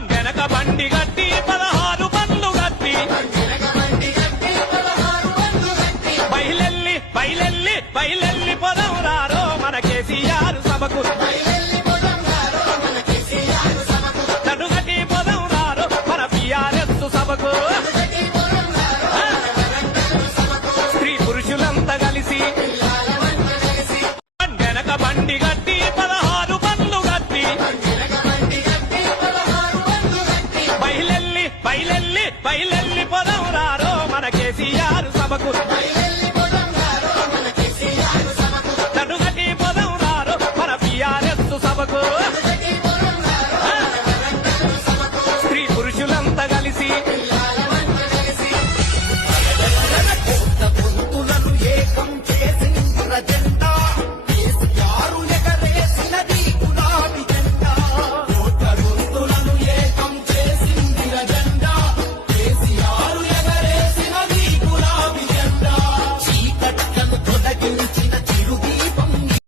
బండెనక బండి గట్టి 16 బండ్లు గట్టి బయలెల్లి పొదం రారో మన కేసీఆర్ సభకు తడుగటి పొదం రారో మన టీఆర్ఎస్ సభకు స్త్రీ పురుషులంతా కలిసి బండెనక బండి గట్టి 16 బండ్లు గట్టి బయలెల్లి పొదం రారో మన కేసీఆర్ సభకు